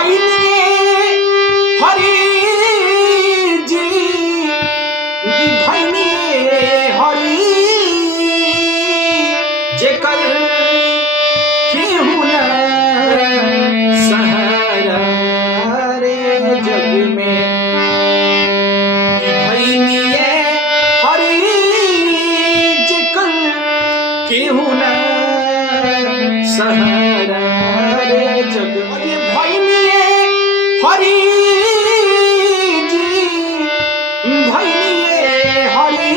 भैलिए हरि जी भैलिए हरि जेकर केहू न सहारा रे जग में भैलिए हरि जेकर केहू न सहारा रे जग में भैलिए हरि जी भैलिए हरि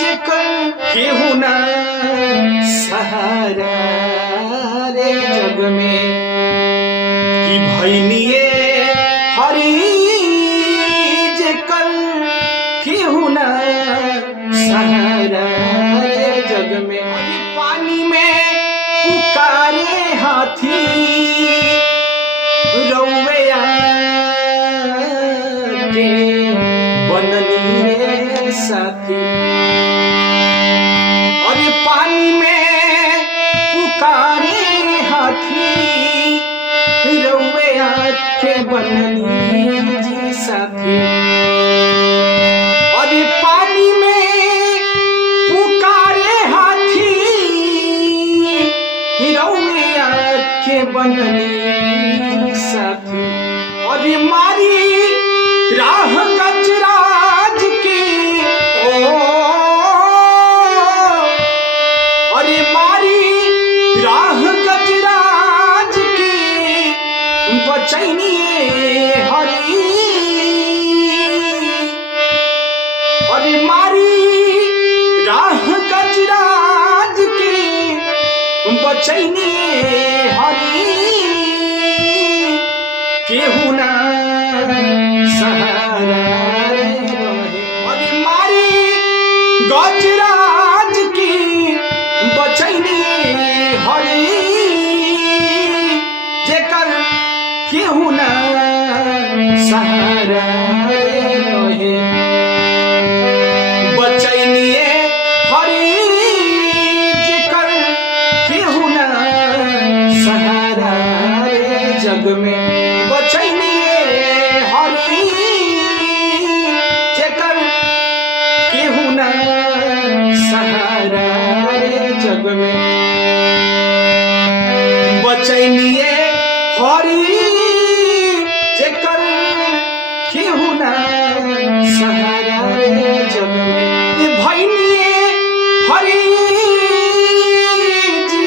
जेकर केहू न सहारा रे जग में कि भैलिए हरि जेकर केहू न सहारा रे जग में पानी में पुकारे हाथी रौया के बननी रे साथी और पानी में पुकारे हाथी रौया के बननी जी साथी और पानी में पुकारे हाथी रौया के बननी साथी और मारी राह गजराज की और मारी राह गजराज की बचैनिए हरि और मारी राह गजराज की बचैनिए हरि केहू न सहारा रहे और मारी गजराज की बचैनिए हरि जेकर केहू न सहारा रहे बचैनिए हरि जेकर केहू न सहारा रे जग में बचैनिए हरि जेकर केहू न सहारा रे जग में बचैनिए हरि जेकर केहू न सहारा रे जग में भैलिए हरि जी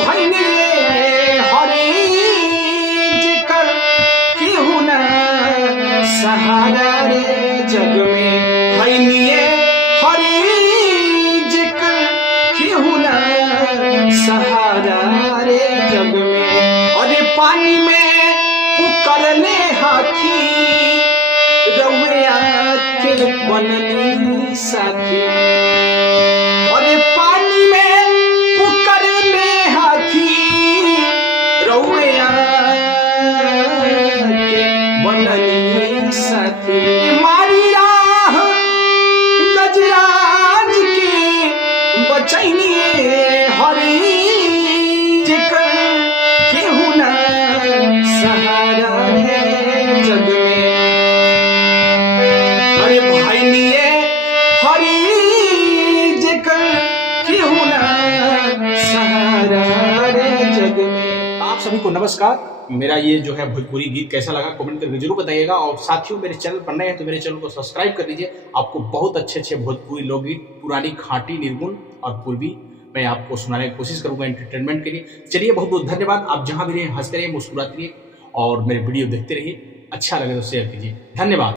भैलिए हरि जेकर केहू न सहारा रे जग में भैलिए हरि जेकर केहू न सहारा रे जग में और पानी में पुकरले हाथी रौया के बननी साथी और पानी में पुकरले हाथी रौया के बननी साथी मारी राह गजराज की बचैनिए हरि जेकर केहू न सहारा रे जग में अरे भैलिए हरि जेकर केहू न सहारा रे जग में। आप सभी को नमस्कार। मेरा ये जो है भोजपुरी गीत कैसा लगा कमेंट करके जरूर बताइएगा और साथियों मेरे चैनल पर नए हैं तो मेरे चैनल को सब्सक्राइब कर लीजिए। आपको बहुत अच्छे भोजपुरी लोकगीत पुरानी खाटी निर्गुण और पूर्वी मैं आपको सुनाने की कोशिश करूंगा एंटरटेनमेंट के लिए। चलिए बहुत बहुत धन्यवाद। आप जहां भी रहिए हंसते रहिए मुस्कुराते रहिए और मेरे वीडियो देखते रहिए। अच्छा लगे तो शेयर कीजिए। धन्यवाद।